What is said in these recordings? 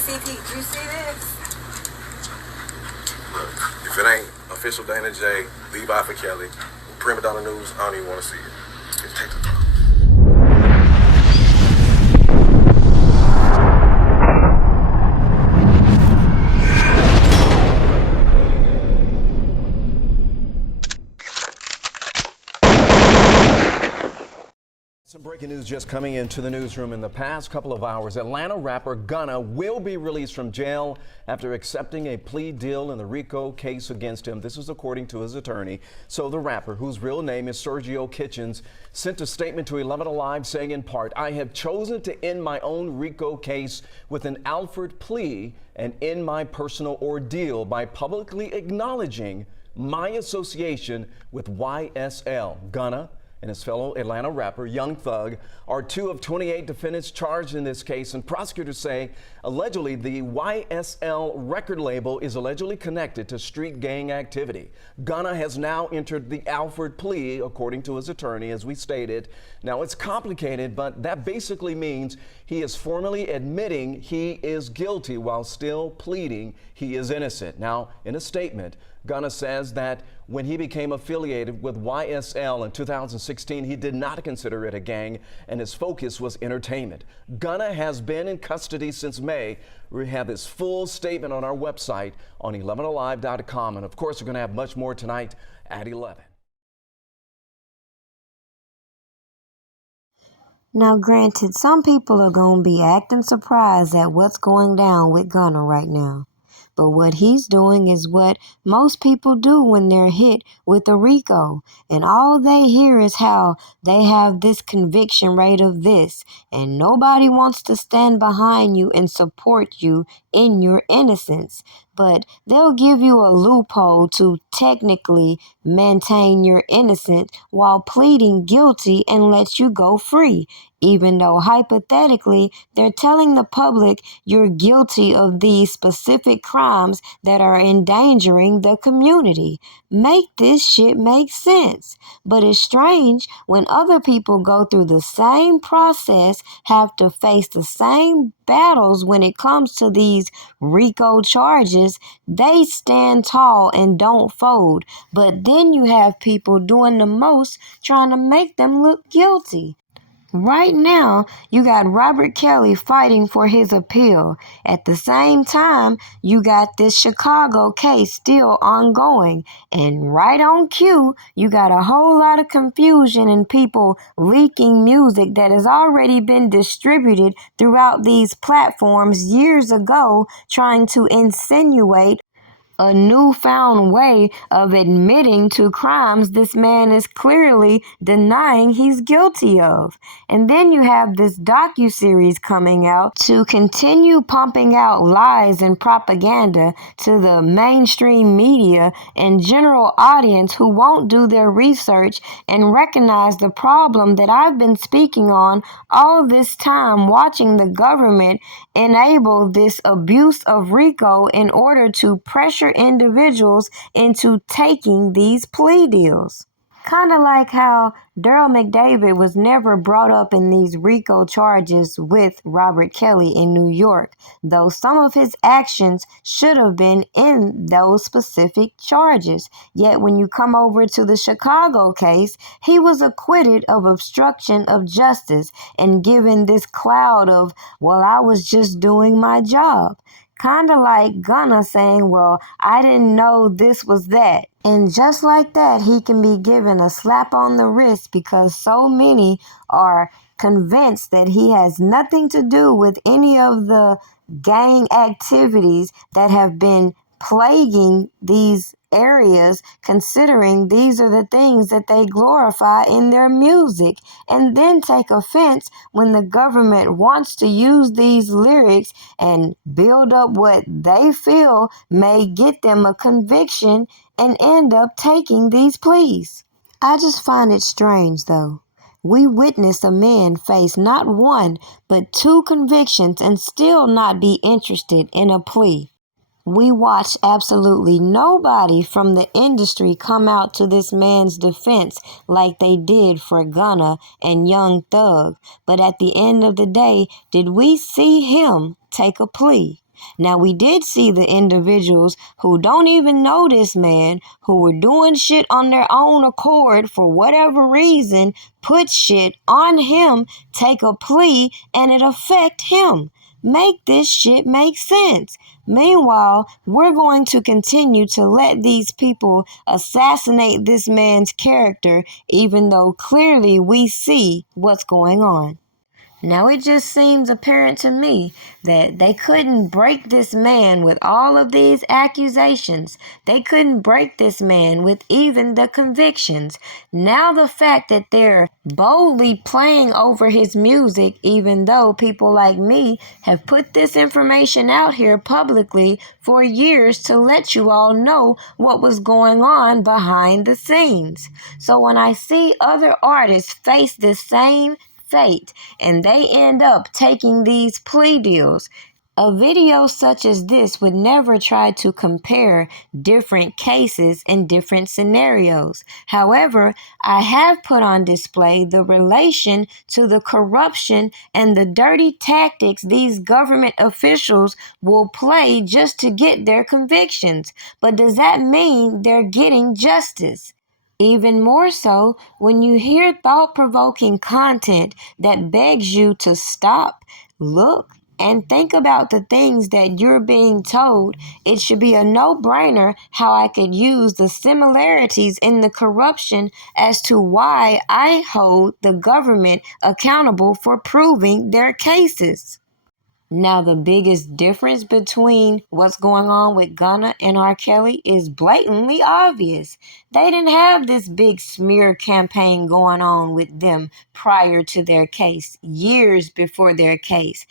CT, you see this? Look, if it ain't official Dana J, Levi for Kelly, Prima Donna News, I don't even want to see it. Just take the photos. Some breaking news just coming into the newsroom in the past couple of hours. Atlanta rapper Gunna will be released from jail after accepting a plea deal in the RICO case against him. This is according to his attorney. So the rapper, whose real name is Sergio Kitchens, sent a statement to 11 Alive saying in part, "I have chosen to end my own RICO case with an Alford plea and end my personal ordeal by publicly acknowledging my association with YSL." Gunna and his fellow Atlanta rapper, Young Thug, are two of 28 defendants charged in this case, and prosecutors say allegedly the YSL record label is allegedly connected to street gang activity. Gunna has now entered the Alford plea, according to his attorney, as we stated. Now, it's complicated, but that basically means he is formally admitting he is guilty while still pleading he is innocent. Now, in a statement, Gunna says that when he became affiliated with YSL in 2016, he did not consider it a gang, and his focus was entertainment. Gunna has been in custody since May. We have his full statement on our website on 11alive.com, and of course, we're going to have much more tonight at 11. Now, granted, some people are going to be acting surprised at what's going down with Gunna right now. But what he's doing is what most people do when they're hit with a RICO. And all they hear is how they have this conviction rate of this. And nobody wants to stand behind you and support you in your innocence. But they'll give you a loophole to technically maintain your innocence while pleading guilty and let you go free, even though hypothetically they're telling the public you're guilty of these specific crimes that are endangering the community. Make this shit make sense. But it's strange when other people go through the same process, have to face the same battles when it comes to these RICO charges, they stand tall and don't fold. But then you have people doing the most trying to make them look guilty. Right now, you got Robert Kelly fighting for his appeal. At the same time, you got this Chicago case still ongoing. And right on cue, you got a whole lot of confusion and people leaking music that has already been distributed throughout these platforms years ago, trying to insinuate a newfound way of admitting to crimes this man is clearly denying he's guilty of. And then you have this docuseries coming out to continue pumping out lies and propaganda to the mainstream media and general audience who won't do their research and recognize the problem that I've been speaking on all this time, watching the government enable this abuse of RICO in order to pressure individuals into taking these plea deals. Kind of like how Daryl McDavid was never brought up in these RICO charges with Robert Kelly in New York, though some of his actions should have been in those specific charges. Yet when you come over to the Chicago case, he was acquitted of obstruction of justice and given this cloud of, well, I was just doing my job. Kind of like Gunna saying, well, I didn't know this was that. And just like that, he can be given a slap on the wrist because so many are convinced that he has nothing to do with any of the gang activities that have been plaguing these areas, considering these are the things that they glorify in their music, and then take offense when the government wants to use these lyrics and build up what they feel may get them a conviction and end up taking these pleas. I just find it strange, though. We witnessed a man face not one, but 2 convictions and still not be interested in a plea. We watched absolutely nobody from the industry come out to this man's defense like they did for Gunna and Young Thug. But at the end of the day, did we see him take a plea? Now, we did see the individuals who don't even know this man, who were doing shit on their own accord for whatever reason, put shit on him, take a plea, and it affect him. Make this shit make sense. Meanwhile, we're going to continue to let these people assassinate this man's character, even though clearly we see what's going on. Now, it just seems apparent to me that they couldn't break this man with all of these accusations. They couldn't break this man with even the convictions. Now, the fact that they're boldly playing over his music, even though people like me have put this information out here publicly for years to let you all know what was going on behind the scenes. So when I see other artists face the same fate and they end up taking these plea deals, a video such as this would never try to compare different cases and different scenarios. However, I have put on display the relation to the corruption and the dirty tactics these government officials will play just to get their convictions. But does that mean they're getting justice? Even more so when you hear thought-provoking content that begs you to stop, look, and think about the things that you're being told. It should be a no-brainer how I could use the similarities in the corruption as to why I hold the government accountable for proving their cases. Now, the biggest difference between what's going on with Gunna and R. Kelly is blatantly obvious. They didn't have this big smear campaign going on with them prior to their case, years before their case.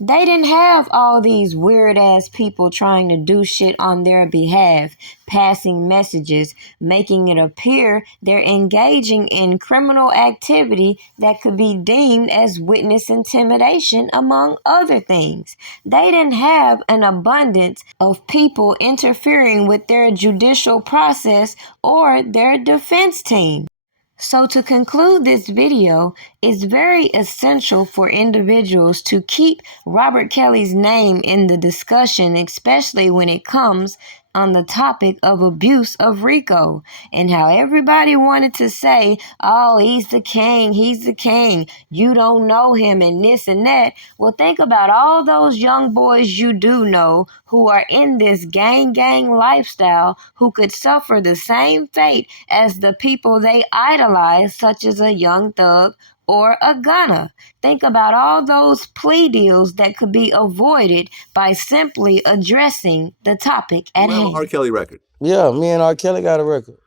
They didn't have all these weird-ass people trying to do shit on their behalf, passing messages, making it appear they're engaging in criminal activity that could be deemed as witness intimidation, among other things. They didn't have an abundance of people interfering with their judicial process or their defense team. So to conclude this video, it's very essential for individuals to keep Robert Kelly's name in the discussion, especially when it comes on the topic of abuse of RICO, and how everybody wanted to say, oh, he's the king, you don't know him, and this and that. Well, think about all those young boys you do know who are in this gang lifestyle who could suffer the same fate as the people they idolize, such as a Young Thug or a Gunna. Think about all those plea deals that could be avoided by simply addressing the topic at hand. R. Kelly record. Yeah, me and R. Kelly got a record.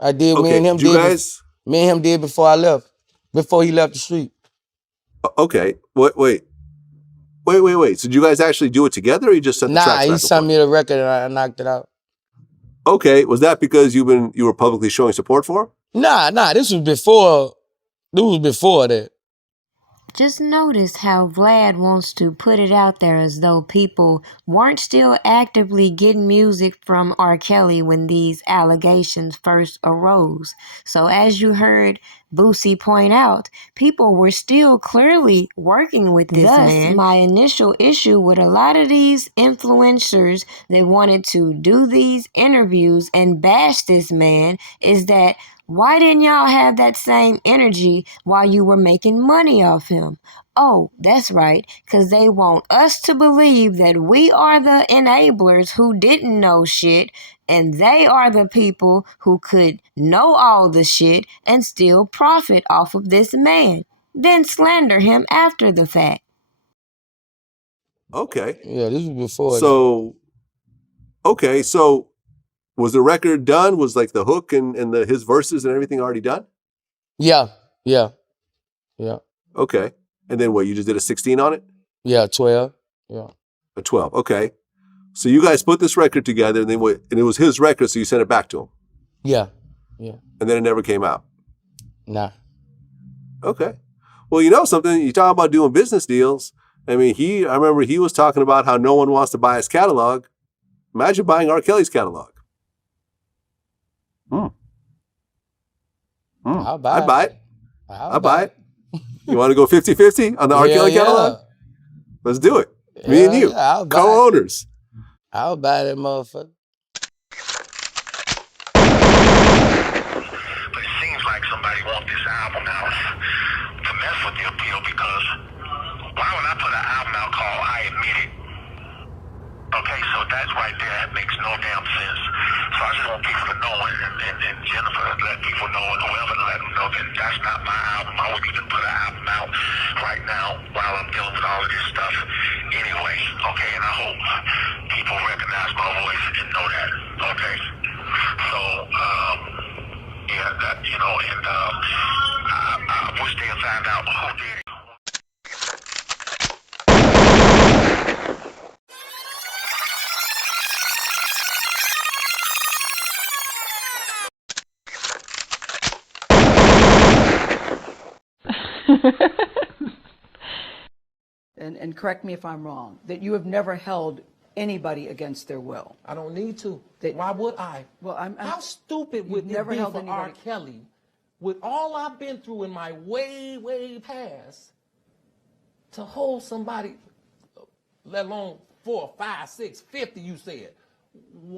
I did. Okay, Me and him you did. Guys? Me and him did before I left. Before he left the street. Okay. Wait. So did you guys actually do it together, or you just sent the tracks? Nah, he sent me the record and I knocked it out. Okay. Was that because you were publicly showing support for him? Nah. This was before. This was before that. Just notice how Vlad wants to put it out there as though people weren't still actively getting music from R. Kelly when these allegations first arose. So as you heard Boosie point out, people were still clearly working with this man. Thus, my initial issue with a lot of these influencers that wanted to do these interviews and bash this man is that why didn't y'all have that same energy while you were making money off him? Oh, that's right, because they want us to believe that we are the enablers who didn't know shit, and they are the people who could know all the shit and still profit off of this man, then slander him after the fact. Okay. Yeah, this was before. Okay, so was the record done? Was like the hook and his verses and everything already done? Yeah. Okay. And then what, you just did a 16 on it? Yeah, 12. Yeah. A 12. Okay. So you guys put this record together, and then and it was his record, so you sent it back to him. Yeah. And then it never came out. Nah. Okay. Well, you know something, you talk about doing business deals. I mean, I remember he was talking about how no one wants to buy his catalog. Imagine buying R. Kelly's catalog. I'll buy it. I'll buy it. You want to go 50-50 on the R. Kelly catalog? Let's do it. Me and you, co-owners. I'll buy that motherfucker. But it seems like somebody wants this album out to mess with the appeal, because why would I put an album out called I Admit It? Okay, so that's right there. That makes no damn sense. So I just want people to know, and Jennifer let people know, and whoever let them know that that's not my album. I wouldn't even put an album out right now while I'm dealing with all of this stuff anyway. Okay, and I hope people recognize my voice and know that. Okay, so yeah, that, you know, and I wish they had found out who did it. And correct me if I'm wrong, that you have never held anybody against their will. I don't need to. Why would I? Well, How stupid would it be for R. Kelly, with all I've been through in my way, way past, to hold somebody, let alone 4, 5, 6, 50, you said.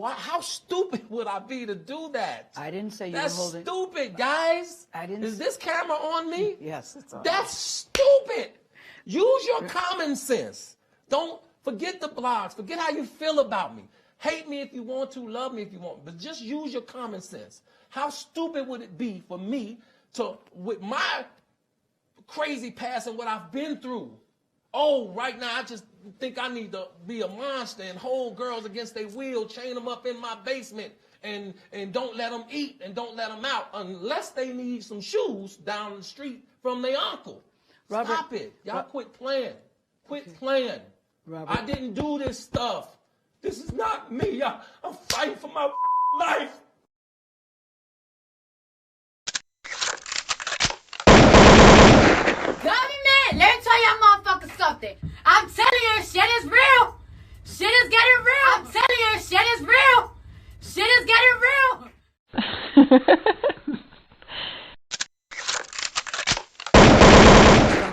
How stupid would I be to do that? I didn't say you That's were holding. stupid, guys. I didn't. Is this camera on me? Yes, it's on. That's stupid. Use your common sense. Don't forget the blogs. Forget how you feel about me. Hate me if you want to, love me if you want, but just use your common sense. How stupid would it be for me to, with my crazy past and what I've been through, right now I just think I need to be a monster and hold girls against their will, chain them up in my basement, and don't let them eat and don't let them out unless they need some shoes down the street from their uncle. Robert, Stop it. Y'all quit playing. Quit playing. Robert. I didn't do this stuff. This is not me. I'm fighting for my life. Government, let me tell y'all motherfuckers something. I'm telling you, shit is real. Shit is getting real. I'm telling you, shit is real. Shit is getting real.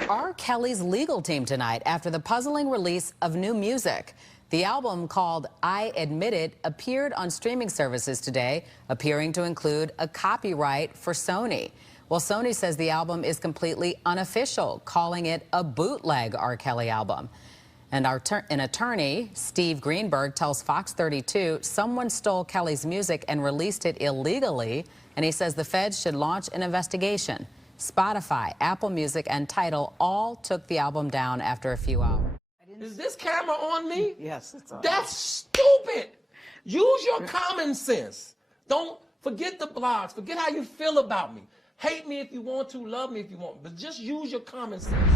R. Kelly's legal team tonight after the puzzling release of new music. The album, called I Admit It, appeared on streaming services today, appearing to include a copyright for Sony. Well, Sony says the album is completely unofficial, calling it a bootleg R. Kelly album. And an attorney, Steve Greenberg, tells Fox 32 someone stole Kelly's music and released it illegally, and he says the feds should launch an investigation. Spotify, Apple Music, and Tidal all took the album down after a few hours. Is this camera on me? Yes, it's on. That's stupid. Use your common sense. Don't forget the blogs. Forget how you feel about me. Hate me if you want to, love me if you want, but just use your common sense.